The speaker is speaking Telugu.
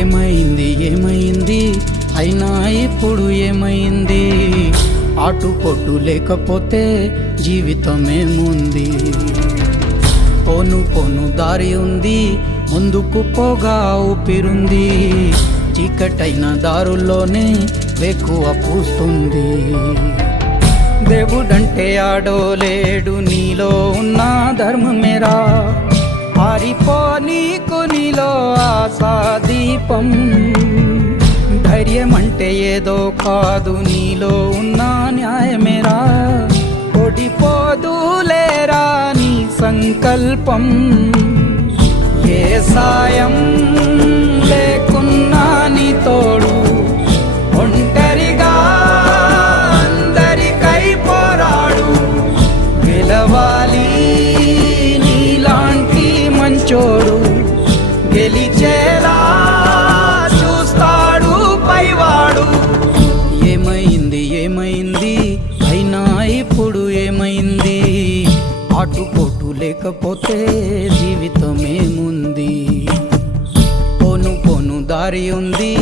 ఏమైంది అయినా ఇప్పుడు ఏమైంది? ఆటుపోటు లేకపోతే జీవితమేముంది? పోను దారి ఉంది, ముందుకు పోగా ఊపిరుంది. చీకటైన దారుల్లోనే వెక్కువ పూస్తుంది. దేవుడంటే ఆడోలేడు, నీలో ఉన్న ధర్మమేరా. పారిపోనీకు నీలో ఆశాదీపం. ధైర్యం అంటే ఏదో కాదు, నీలో ఉన్న న్యాయమేరా. ఓడిపోదులేరా నీ సంకల్పం. ఏ సాయం లేకున్నా నీ తోడు, ఒంటరిగా అందరికై పోరాడు. గెలవాలి నీలాంటి మంచోడు, గెలిచేలా చూస్తాడు పైవాడు. ఏమైంది అయినా ఇప్పుడు ఏమైంది? ఆటుపోటు లేకపోతే జీవితమేముంది? పోను దారి ఉంది,